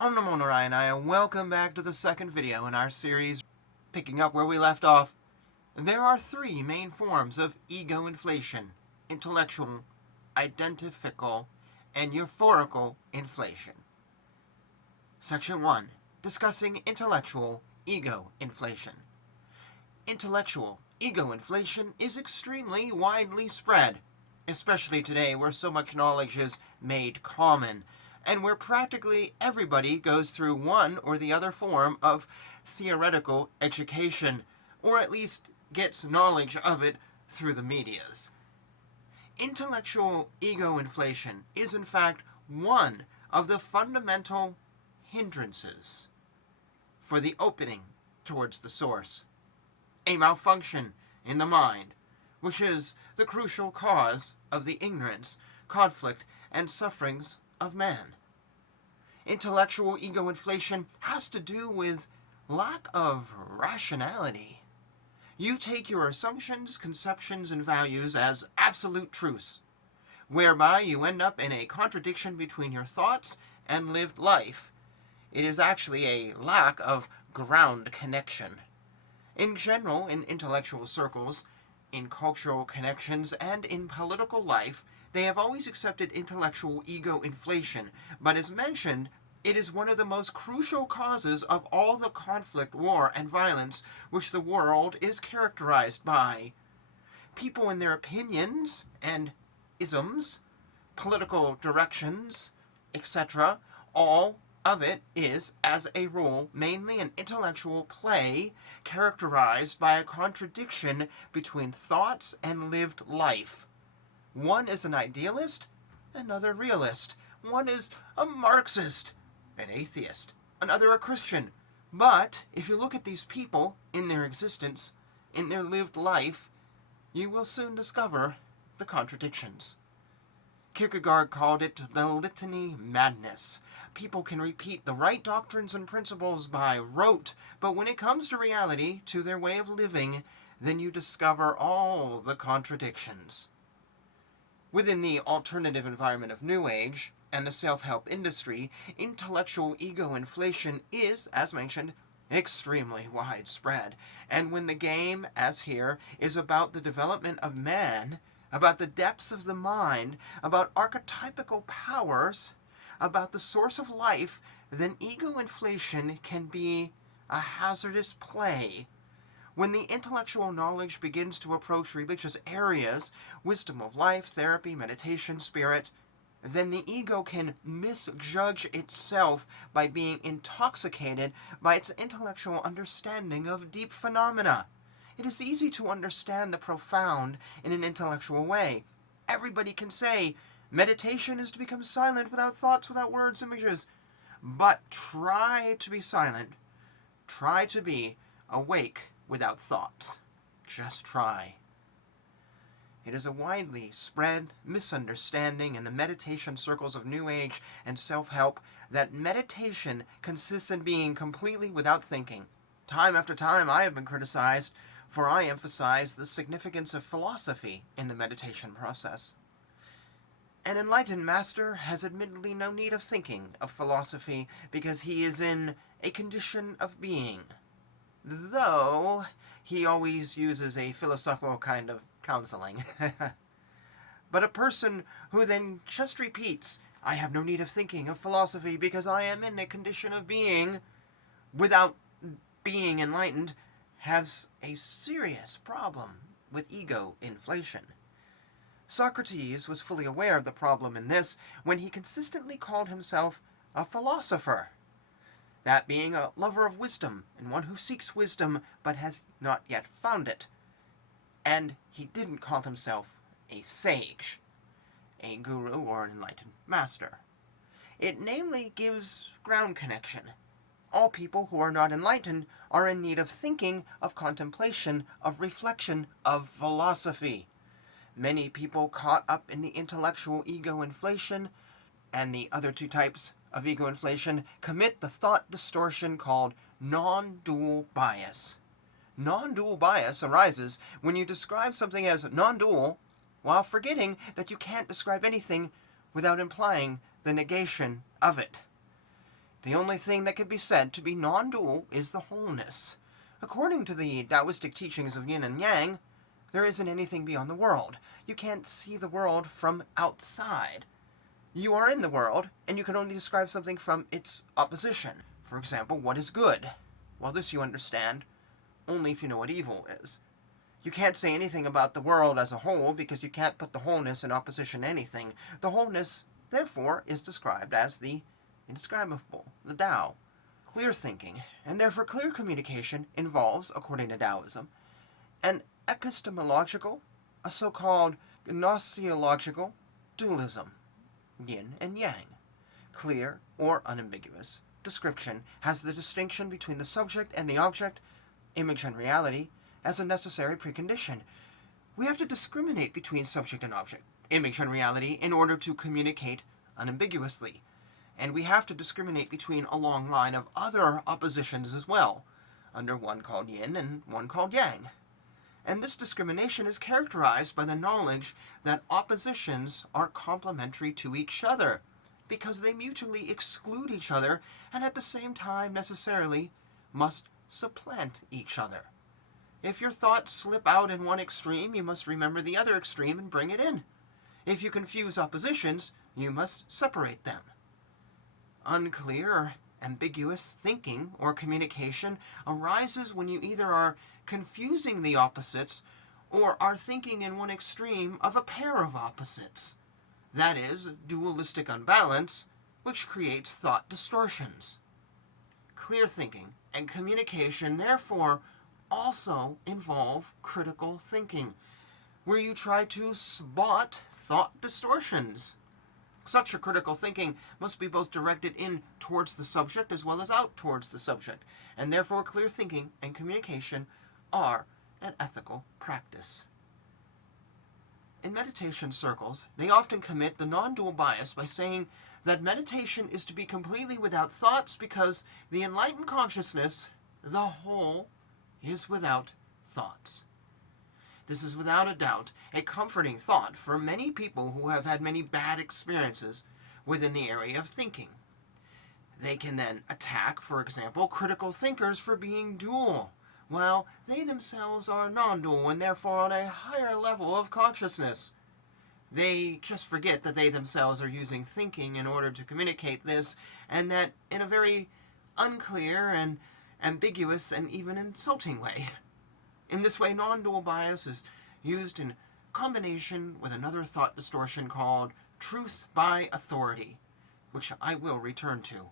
Om Namo Narayana, and welcome back to the second video in our series, picking up where we left off. There are three main forms of ego inflation: intellectual, identifical, and euphorical inflation. Section 1. Discussing intellectual ego inflation. Intellectual ego inflation is extremely widely spread, especially today where so much knowledge is made common, and where practically everybody goes through one or the other form of theoretical education, or at least gets knowledge of it through the medias. Intellectual ego inflation is in fact one of the fundamental hindrances for the opening towards the source, a malfunction in the mind, which is the crucial cause of the ignorance, conflict, and sufferings of man. Intellectual ego inflation has to do with lack of rationality. You take your assumptions, conceptions, and values as absolute truths, whereby you end up in a contradiction between your thoughts and lived life. It is actually a lack of ground connection. In general, in intellectual circles, in cultural connections, and in political life, they have always accepted intellectual ego inflation, but as mentioned, it is one of the most crucial causes of all the conflict, war, and violence which the world is characterized by. People in their opinions and isms, political directions, etc., all of it is, as a rule, mainly an intellectual play characterized by a contradiction between thoughts and lived life. One is an idealist, another realist. One is a Marxist, an atheist, another a Christian. But if you look at these people in their existence, in their lived life, you will soon discover the contradictions. Kierkegaard called it the litany madness. People can repeat the right doctrines and principles by rote, but when it comes to reality, to their way of living, then you discover all the contradictions. Within the alternative environment of New Age and the self-help industry, intellectual ego inflation is, as mentioned, extremely widespread. And when the game, as here, is about the development of man, about the depths of the mind, about archetypical powers, about the source of life, then ego inflation can be a hazardous play. When the intellectual knowledge begins to approach religious areas, wisdom of life, therapy, meditation, spirit, then the ego can misjudge itself by being intoxicated by its intellectual understanding of deep phenomena. It is easy to understand the profound in an intellectual way. Everybody can say, meditation is to become silent without thoughts, without words, images. But try to be silent. Try to be awake without thoughts. Just try. It is a widely spread misunderstanding in the meditation circles of New Age and self-help that meditation consists in being completely without thinking. Time after time I have been criticized for I emphasize the significance of philosophy in the meditation process. An enlightened master has admittedly no need of thinking of philosophy because he is in a condition of being, though he always uses a philosophical kind of counseling. But a person who then just repeats, I have no need of thinking of philosophy because I am in a condition of being, without being enlightened, has a serious problem with ego inflation. Socrates was fully aware of the problem in this when he consistently called himself a philosopher, that being a lover of wisdom and one who seeks wisdom but has not yet found it. And he didn't call himself a sage, a guru, or an enlightened master. It namely gives ground connection. All people who are not enlightened are in need of thinking, of contemplation, of reflection, of philosophy. Many people caught up in the intellectual ego inflation and the other two types of ego inflation commit the thought distortion called non-dual bias. Non-dual bias arises when you describe something as non-dual while forgetting that you can't describe anything without implying the negation of it. The only thing that can be said to be non-dual is the wholeness. According to the Taoistic teachings of yin and yang, there isn't anything beyond the world. You can't see the world from outside. You are in the world, and you can only describe something from its opposition. For example, what is good? Well, this you understand only if you know what evil is. You can't say anything about the world as a whole because you can't put the wholeness in opposition to anything. The wholeness, therefore, is described as the indescribable, the Tao. Clear thinking, and therefore clear communication, involves, according to Taoism, an epistemological, a so-called gnoseological dualism, yin and yang. Clear, or unambiguous, description has the distinction between the subject and the object, image and reality, as a necessary precondition. We have to discriminate between subject and object, image and reality, in order to communicate unambiguously. And we have to discriminate between a long line of other oppositions as well, under one called yin and one called yang. And this discrimination is characterized by the knowledge that oppositions are complementary to each other, because they mutually exclude each other and at the same time necessarily must supplant each other. If your thoughts slip out in one extreme, you must remember the other extreme and bring it in. If you confuse oppositions, you must separate them. Unclear or ambiguous thinking or communication arises when you either are confusing the opposites or are thinking in one extreme of a pair of opposites. That is, dualistic unbalance, which creates thought distortions. Clear thinking and communication, therefore, also involve critical thinking, where you try to spot thought distortions. Such a critical thinking must be both directed in towards the subject as well as out towards the subject, and therefore clear thinking and communication are an ethical practice. In meditation circles, they often commit the non-dual bias by saying that meditation is to be completely without thoughts because the enlightened consciousness, the whole, is without thoughts. This is without a doubt a comforting thought for many people who have had many bad experiences within the area of thinking. They can then attack, for example, critical thinkers for being dual, while they themselves are non-dual and therefore on a higher level of consciousness. They just forget that they themselves are using thinking in order to communicate this, and that in a very unclear and ambiguous and even insulting way. In this way, non-dual bias is used in combination with another thought distortion called truth by authority, which I will return to.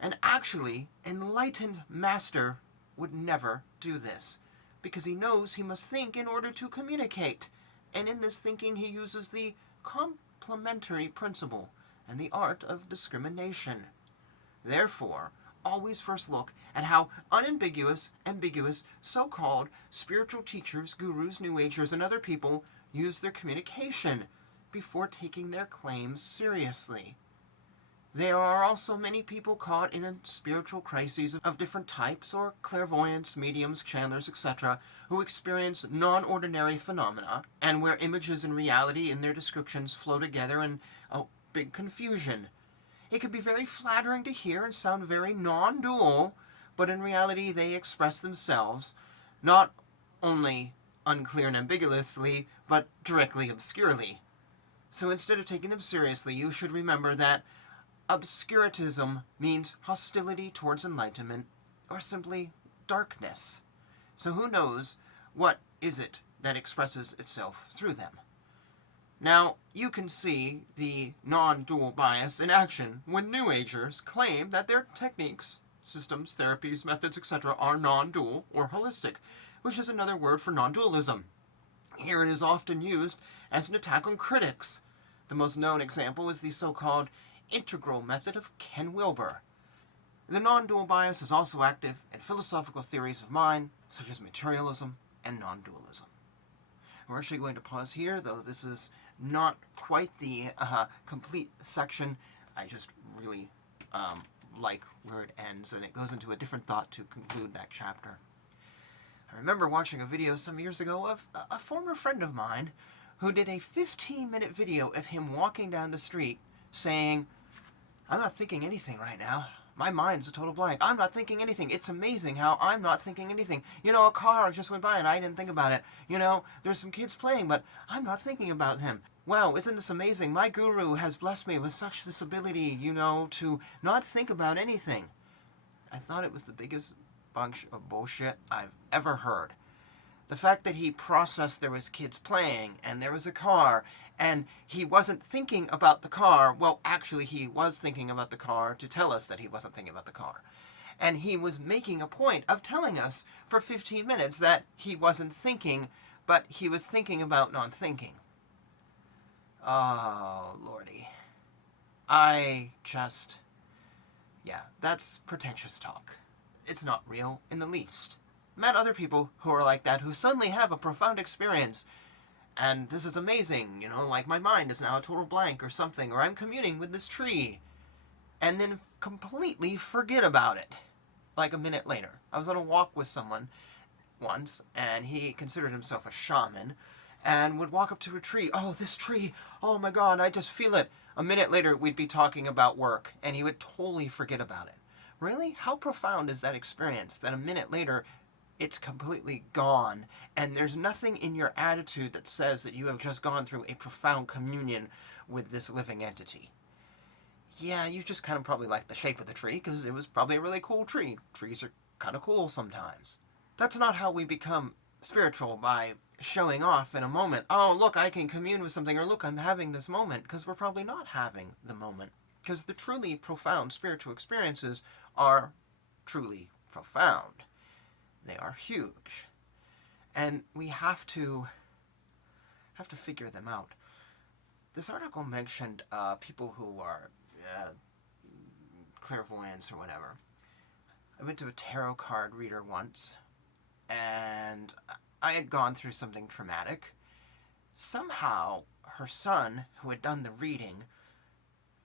And actually, enlightened master would never do this, because he knows he must think in order to communicate, and in this thinking he uses the complementary principle and the art of discrimination. Therefore, always first look at how unambiguous, ambiguous, so-called spiritual teachers, gurus, New Agers, and other people use their communication before taking their claims seriously. There are also many people caught in spiritual crises of different types, or clairvoyants, mediums, channelers, etc., who experience non-ordinary phenomena, and where images and reality in their descriptions flow together in a big confusion. It can be very flattering to hear and sound very non-dual, but in reality they express themselves not only unclear and ambiguously, but directly obscurely. So instead of taking them seriously, you should remember that obscurantism means hostility towards enlightenment, or simply darkness. So who knows what is it that expresses itself through them? Now, you can see the non-dual bias in action when New Agers claim that their techniques, systems, therapies, methods, etc. are non-dual or holistic, which is another word for non-dualism. Here it is often used as an attack on critics. The most known example is the so-called integral method of Ken Wilber. The non-dual bias is also active in philosophical theories of mind, such as materialism and non-dualism. We're actually going to pause here, though this is not quite the complete section. I just really like where it ends, and it goes into a different thought to conclude that chapter. I remember watching a video some years ago of a former friend of mine who did a 15-minute video of him walking down the street saying, "I'm not thinking anything right now. My mind's a total blank. I'm not thinking anything. It's amazing how I'm not thinking anything. You know, a car just went by and I didn't think about it. You know, there's some kids playing, but I'm not thinking about him. Wow, isn't this amazing? My guru has blessed me with such this ability, you know, to not think about anything. I thought it was the biggest bunch of bullshit I've ever heard. The fact that he processed there was kids playing and there was a car and he wasn't thinking about the car. Well, actually he was thinking about the car to tell us that he wasn't thinking about the car. And he was making a point of telling us for 15 minutes that he wasn't thinking, but he was thinking about not thinking. Oh, Lordy. Yeah, that's pretentious talk. It's not real in the least. Met other people who are like that, who suddenly have a profound experience, and this is amazing, you know, like my mind is now a total blank or something, or I'm communing with this tree, and then completely forget about it. Like a minute later. I was on a walk with someone once, and he considered himself a shaman, and would walk up to a tree. Oh, this tree, oh my god, I just feel it. A minute later, we'd be talking about work, and he would totally forget about it. Really? How profound is that experience that a minute later, it's completely gone, and there's nothing in your attitude that says that you have just gone through a profound communion with this living entity? Yeah, you just kind of probably like the shape of the tree, because it was probably a really cool tree. Trees are kind of cool sometimes. That's not how we become spiritual, by showing off in a moment. Oh, look, I can commune with something, or look, I'm having this moment, because we're probably not having the moment. Because the truly profound spiritual experiences are truly profound. They are huge. And we have to figure them out. This article mentioned people who are clairvoyants or whatever. I went to a tarot card reader once, and I had gone through something traumatic. Somehow, her son, who had done the reading,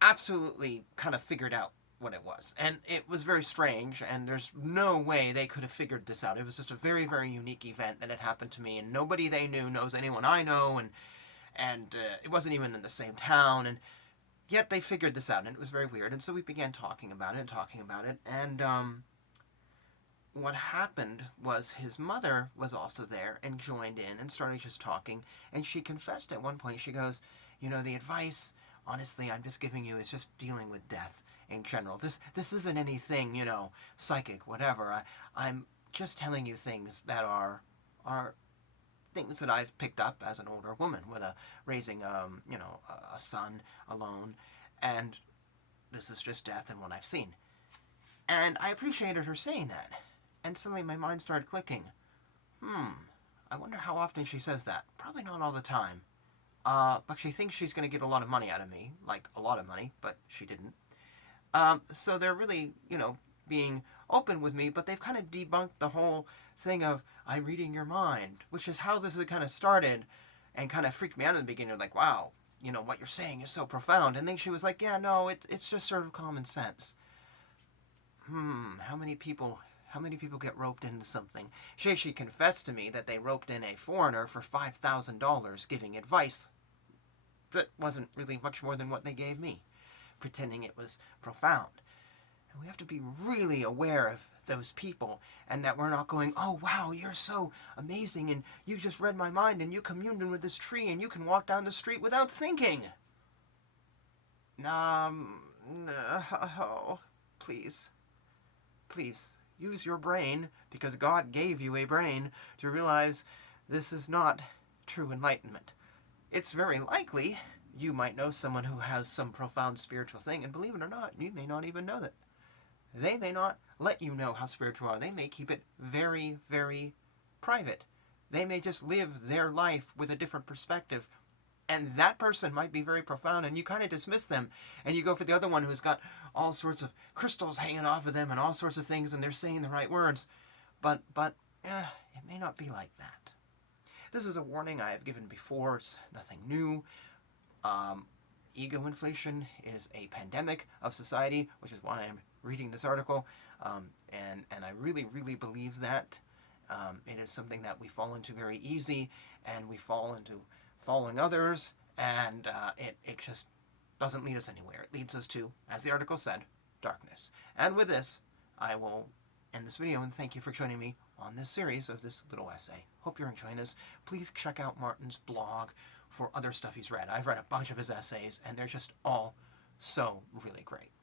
absolutely kind of figured out what it was. And it was very strange, and there's no way they could have figured this out. It was just a very, very unique event that had happened to me, and nobody they knew knows anyone I know, and it wasn't even in the same town, and yet they figured this out, and it was very weird. And so we began talking about it, and what happened was his mother was also there and joined in and started just talking, and she confessed at one point. She goes, you know, the advice, honestly, I'm just giving you is just dealing with death in general. This isn't anything, you know, psychic, whatever. I'm just telling you things that are things that I've picked up as an older woman with raising you know, a son alone, and this is just death and what I've seen. And I appreciated her saying that. And suddenly my mind started clicking. I wonder how often she says that. Probably not all the time. But she thinks she's going to get a lot of money out of me. Like, a lot of money, but she didn't. So they're really, you know, being open with me, but they've kind of debunked the whole thing of, I'm reading your mind, which is how this kind of started, and kind of freaked me out in the beginning. Like, wow, you know, what you're saying is so profound. And then she was like, yeah, no, it's just sort of common sense. How many people get roped into something? She confessed to me that they roped in a foreigner for $5,000 giving advice that wasn't really much more than what they gave me, pretending it was profound. And we have to be really aware of those people, and that we're not going, oh wow, you're so amazing, and you just read my mind, and you communed with this tree, and you can walk down the street without thinking. No, please. Please, use your brain, because God gave you a brain, to realize this is not true enlightenment. It's very likely you might know someone who has some profound spiritual thing, and believe it or not, you may not even know that. They may not let you know how spiritual are. They may keep it very, very private. They may just live their life with a different perspective, and that person might be very profound, and you kind of dismiss them, and you go for the other one who's got all sorts of crystals hanging off of them and all sorts of things, and they're saying the right words. But it may not be like that. This is a warning I have given before. It's nothing new. Ego inflation is a pandemic of society, which is why I'm reading this article, and I really, really believe that. It is something that we fall into very easy, and we fall into following others, and it just doesn't lead us anywhere. It leads us to, as the article said, darkness. And with this, I will end this video and thank you for joining me on this series of this little essay. Hope you're enjoying this. Please check out Martin's blog for other stuff he's read. I've read a bunch of his essays, and they're just all so really great.